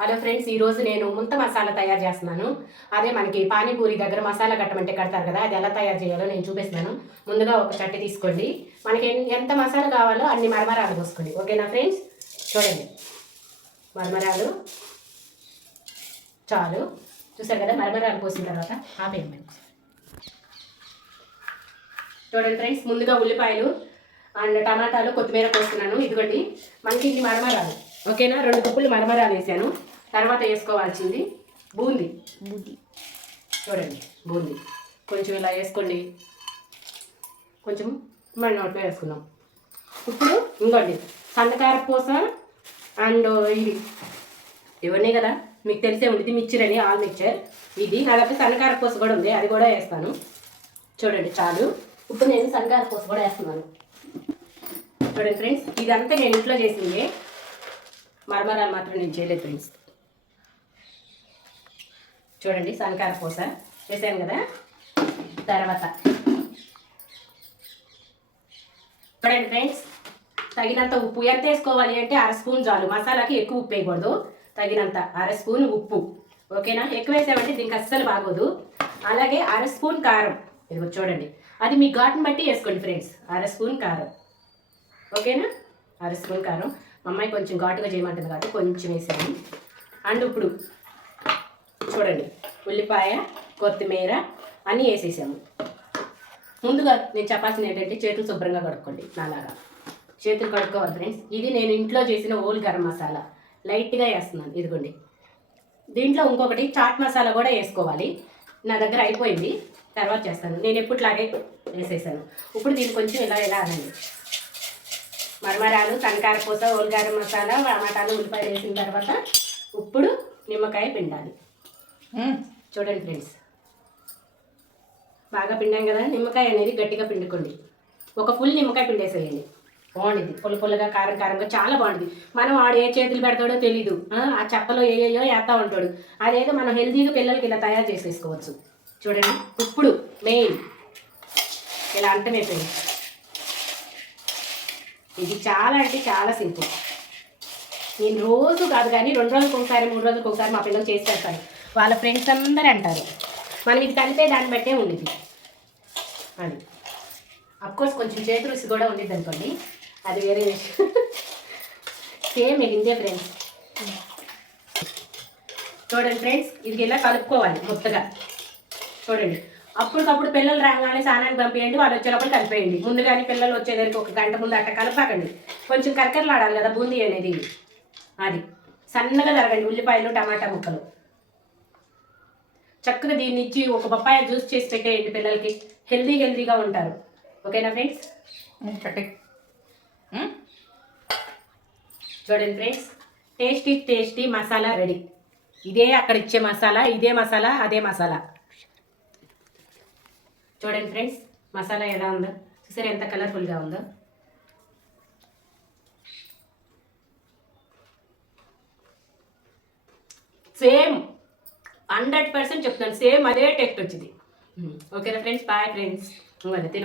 Hello friends ఈరోజు నేను ముంత మసాలా తయారు చేస్తున్నాను. అదే మనకి పానీపూరి దగ్గర మసాలా కట్టమంటే కడతారు కదా అది ఎలా తయారు చేయాలో నేను చూపిస్తాను ముందుగా ఒక చట్టి తీసుకోండి. మనకి ఎంత మసాలా కావాలో అన్ని మరమరాలు పోసుకోండి. ఓకేనా ఫ్రెండ్స్? చూడండి. మరమరాలు. చాలు. చూసారు కదా మరమరాలు పోసిన తర్వాత ఆపేయండి. చూడండి ఫ్రెండ్స్ ముందుగా ఉల్లిపాయలు అండ్ టమాటాలు కొత్తిమీర పోస్తున్నాను. ఇదిగోండి. మనకి ఇన్ని మరమరాలు. ఓకేనా? రెండు కప్పులు మరమరాలు వేసాను తర్వాత వేసుకోవాల్సింది బూందీ. బుద్ధి చూడండి బూందీ. కొంచెం ఇలా వేసుకోండి. కొంచెం మన నోట్లో వేసుకుందాం. ఇప్పుడు ఇంకోండి సన్నకార పూస అండ్ ఇది. ఇవన్నీ కదా? మీకు తెలిసే ఉంటుంది మిక్చర్ అని ఆల్ మిక్చర్ ఇది నా దగ్గర సన్నకార పూస కూడా ఉంది అది కూడా వేస్తాను. చూడండి చాలు. ఇప్పుడు నేను సన్నకార పూస కూడా వేస్తున్నాను. చూడండి ఫ్రెండ్స్ ఇదంతా నేను ఇంట్లో చేసింది. మరమరాలు మాత్రం నేను చేయలేదు ఫ్రెండ్స్. చూడండి సన్నకార పూస. వేసాను కదా? తర్వాత. చూడండి ఫ్రెండ్స్ తగినంత ఉప్పు. ఎంత వేసుకోవాలి అంటే అర స్పూన్ చాలు. మసాలాకి ఎక్కువ ఉప్పు వేయకూడదు. తగినంత అర స్పూన్ ఉప్పు. ఓకేనా? ఎక్కువ వేసామంటే దీనికి అస్సలు బాగోదు. అలాగే అర స్పూన్ కారం. ఇదిగో చూడండి. అది మీ ఘాట్ని బట్టి వేసుకోండి ఫ్రెండ్స్. అర స్పూన్ కారం. ఓకేనా? అర స్పూన్ కారం. అమ్మాయి కొంచెం ఘాటుగా చేయమంటుంది కాబట్టి కొంచెం వేసాను అండ్ ఇప్పుడు చూడండి ఉల్లిపాయ కొత్తిమీర అన్నీ వేసేసాము. ముందుగా నేను చెప్పాల్సింది ఏంటంటే చేతులు శుభ్రంగా కడుక్కోండి నాలాగా. చేతులు కడుక్కోవాలి ఫ్రెండ్స్. ఇది నేను ఇంట్లో చేసిన ఓల్ గరం మసాలా. లైట్గా వేస్తున్నాను ఇదిగోండి. దీంట్లో ఇంకొకటి చాట్ మసాలా కూడా వేసుకోవాలి. నా దగ్గర అయిపోయింది తర్వాత చేస్తాను. నేను ఎప్పుట్లాగే వేసేసాను. ఇప్పుడు దీన్ని కొంచెం ఇలా ఇలా అనండి మరమరాలు కనకార పూస ఓల్గారం మసాలా టమాటాలు ఉల్లిపాయ వేసిన తర్వాత ఇప్పుడు నిమ్మకాయ పిండాలి. చూడండి ఫ్రెండ్స్. బాగా పిండాం కదా నిమ్మకాయ అనేది గట్టిగా పిండుకోండి. ఒక ఫుల్ నిమ్మకాయ పిండేసేయండి. బాగుండిద్ది. పుల్ల పుల్లగా కారం కారంగా చాలా బాగుంటుంది మనం ఆడు ఏ చేతులు పెడతాడో తెలీదు. ఆ, చెత్తలో ఏయో వేస్తా ఉంటాడు. అదేదో మనం హెల్తీగా పిల్లలకి ఇలా తయారు చేసేసుకోవచ్చు. చూడండి ఇప్పుడు మెయిన్. ఇలా అంటమైపోయింది. ఇది చాలా అంటే చాలా సింపుల్. నేను రోజు కాదు కానీ రెండు రోజులకు ఒకసారి మూడు రోజులకు ఒకసారి మా పిల్లలు చేసి పెడతాను వాళ్ళ ఫ్రెండ్స్ అందరూ అంటారు. మనం ఇది కలిపే దాన్ని బట్టే ఉండేది అది. కోర్స్ కొంచెం చేతి రుచి కూడా ఉండేది అనుకోండి. అది వేరే విషయం. సేమ్ ఇది ఫ్రెండ్స్ చూడండి ఫ్రెండ్స్ ఇది ఇలా కలుపుకోవాలి మొత్తగా చూడండి. అప్పటికప్పుడు పిల్లలు రాగానే స్నానానికి పంపించండి వాళ్ళు వచ్చేటప్పుడు కలిపేయండి. ముందుగానే పిల్లలు వచ్చేసరికి ఒక గంట ముందు అట్ట కలపకండి. కొంచెం కరకరలాడాలి కదా బూందీ అనేది. అది. సన్నగా తరగండి ఉల్లిపాయలు టమాటా ముక్కలు. చక్కగా దీన్ని ఇచ్చి ఒక పప్పాయ జ్యూస్ చేసి పెట్టేయండి పిల్లలకి. హెల్దీ హెల్దీగా ఉంటారు. ఓకేనా ఫ్రెండ్స్? చూడండి friends. Tasty tasty masala ready. ఇదే అక్కడ ఇచ్చే మసాలా ఇదే మసాలా అదే మసాలా. చూడండి ఫ్రెండ్స్ మసాలా ఎలా ఉందో. చూసారు ఎంత కలర్ఫుల్గా ఉందో. సేమ్ హండ్రెడ్ పర్సెంట్ చెప్తాను సేమ్ అదే టెక్స్ట్ వచ్చింది. ఓకేనా ఫ్రెండ్స్ బాయ్ ఫ్రెండ్స్. తిన.